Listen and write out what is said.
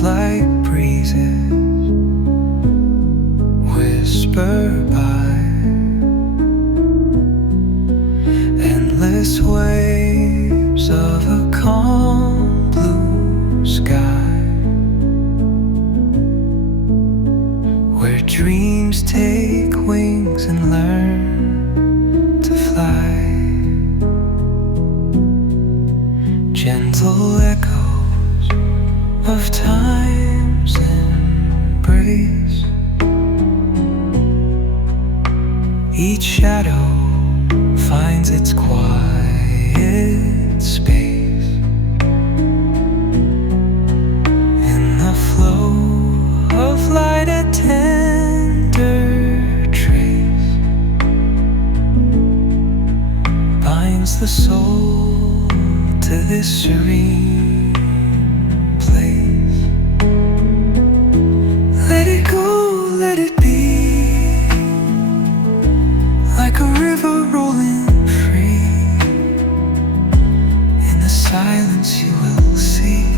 Clouds like breezes whisper by, endless waves of a calm blue sky, where dreams take wings and learn to fly. Gentle echoes of time's embrace, each shadow finds its quiet space. In the flow of light, a tender trace binds the soul to this serene place. Let it go, let it be, like a river rolling free. In the silence you will see